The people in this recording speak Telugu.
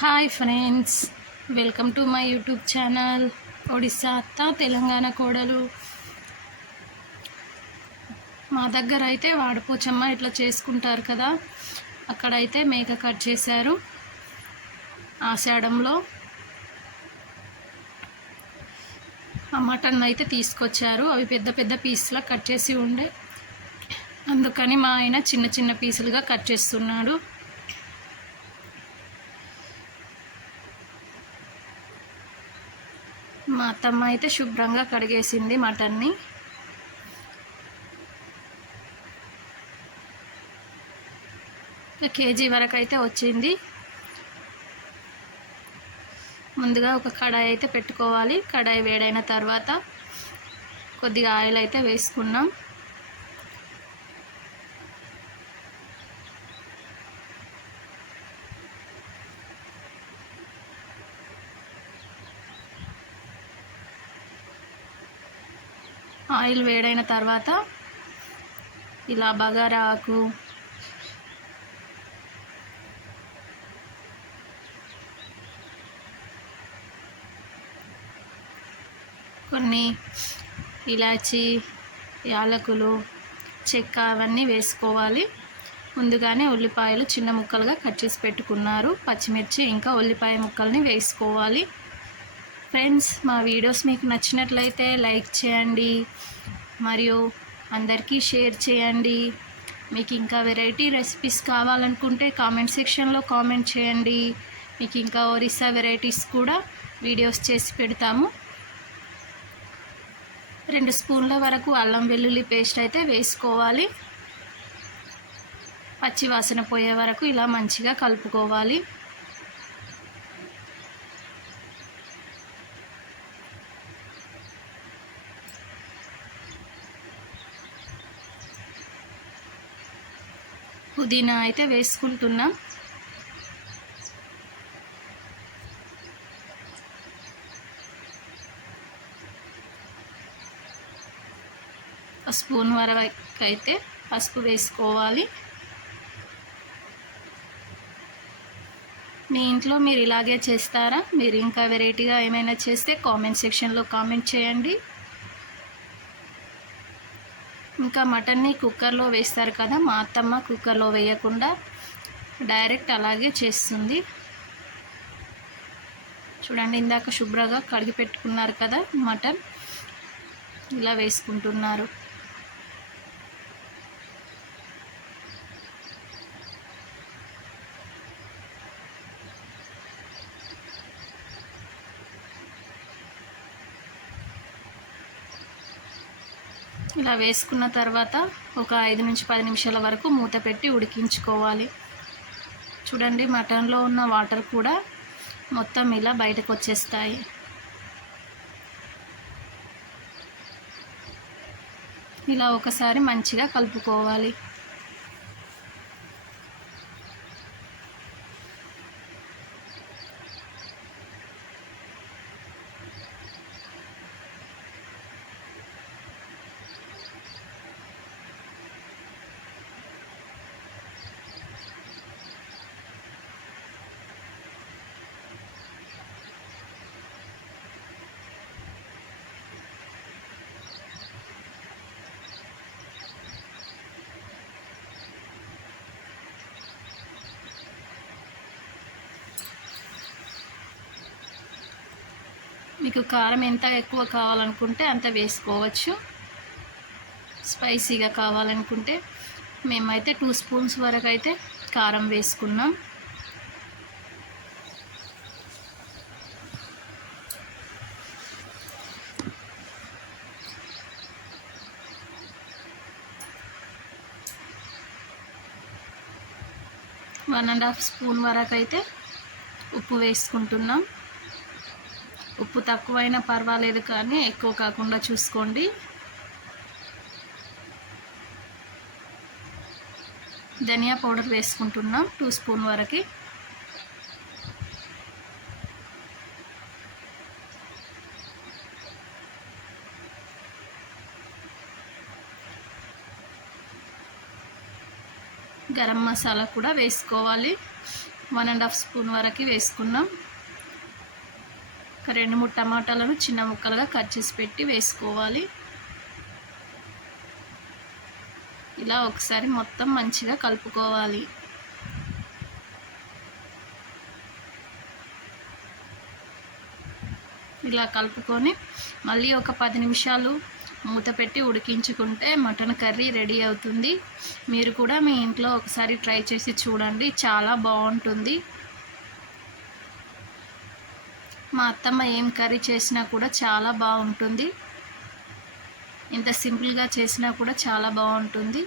Hi friends, welcome to my YouTube channel Odisha అత్త తెలంగాణ కోడలు. మా దగ్గర అయితే వాడపోచమ్మ ఇట్లా చేసుకుంటారు కదా, అక్కడైతే మేక కట్ చేశారు. ఆషాఢంలో ఆ మటన్ అయితే తీసుకొచ్చారు. అవి పెద్ద పెద్ద పీసులా కట్ చేసి ఉండే, అందుకని మా ఆయన చిన్న చిన్న పీసులుగా కట్ చేస్తున్నాడు. మా అత్తమ్మ అయితే శుభ్రంగా కడిగేసింది మటన్ని. కేజీ వరకు అయితే వచ్చింది. ముందుగా ఒక కడాయి అయితే పెట్టుకోవాలి. కడాయి వేడైన తర్వాత కొద్దిగా ఆయిల్ అయితే వేసుకున్నాం. ఆయిల్ వేడైన తర్వాత ఇలా బగారా ఆకు, కొన్ని ఇలాచి, యాలకులు, చెక్క అవన్నీ వేసుకోవాలి. ముందుగానే ఉల్లిపాయలు చిన్న ముక్కలుగా కట్ చేసి పెట్టుకున్నారు. పచ్చిమిర్చి ఇంకా ఉల్లిపాయ ముక్కల్ని వేసుకోవాలి. ఫ్రెండ్స్, మా వీడియోస్ మీకు నచ్చినట్లయితే లైక్ చేయండి, మరియు అందరికీ షేర్ చేయండి. మీకు ఇంకా వెరైటీ రెసిపీస్ కావాలనుకుంటే కామెంట్ సెక్షన్లో కామెంట్ చేయండి. మీకు ఇంకా ఒరిస్సా వెరైటీస్ కూడా వీడియోస్ చేసి పెడతాము. 2 స్పూన్ల వరకు అల్లం వెల్లుల్లి పేస్ట్ అయితే వేసుకోవాలి. పచ్చి వాసన పోయే వరకు ఇలా మంచిగా కలుపుకోవాలి. పుదీనా అయితే వేసుకుంటున్నాం. స్పూన్ వరకు అయితే పసుపు వేసుకోవాలి. మీ ఇంట్లో మీరు ఇలాగే చేస్తారా? మీరు ఇంకా వెరైటీగా ఏమైనా చేస్తే కామెంట్ సెక్షన్లో కామెంట్ చేయండి. ఇంకా మటన్ని కుక్కర్లో వేస్తారు కదా, మా అత్తమ్మ కుక్కర్లో వేయకుండా డైరెక్ట్ అలాగే చేస్తుంది. చూడండి, ఇందాక శుభ్రంగా కడిగి పెట్టుకున్నారు కదా మటన్, ఇలా వేసుకుంటున్నారు. ఇలా వేసుకున్న తర్వాత ఒక 5 నుంచి 10 నిమిషాల వరకు మూత పెట్టి ఉడికించుకోవాలి. చూడండి, మటన్లో ఉన్న వాటర్ కూడా మొత్తం ఇలా బయటకు వచ్చేస్తాయి. ఇలా ఒకసారి మంచిగా కలుపుకోవాలి. మీకు కారం ఎంత ఎక్కువ కావాలనుకుంటే అంత వేసుకోవచ్చు. స్పైసీగా కావాలనుకుంటే మేమైతే 2 స్పూన్స్ వరకు అయితే కారం వేసుకున్నాం. వన్ అండ్ హాఫ్ స్పూన్ వరకు అయితే ఉప్పు వేసుకుంటున్నాం. ఉప్పు తక్కువైనా పర్వాలేదు, కానీ ఎక్కువ కాకుండా చూసుకోండి. ధనియా పౌడర్ వేసుకుంటున్నాం 2 స్పూన్ వరకు. గరం మసాలా కూడా వేసుకోవాలి. 1.5 స్పూన్ వరకు వేసుకున్నాం. 2-3 టమాటాలను చిన్న ముక్కలుగా కట్ చేసి పెట్టి వేసుకోవాలి. ఇలా ఒకసారి మొత్తం మంచిగా కలుపుకోవాలి. ఇలా కలుపుకొని మళ్ళీ ఒక 10 నిమిషాలు మూత పెట్టి ఉడికించుకుంటే మటన్ కర్రీ రెడీ అవుతుంది. మీరు కూడా మీ ఇంట్లో ఒకసారి ట్రై చేసి చూడండి, చాలా బాగుంటుంది. మా అత్తమ్మ ఏం కర్రీ చేసినా కూడా చాలా బాగుంటుంది. ఇంత సింపుల్గా చేసినా కూడా చాలా బాగుంటుంది.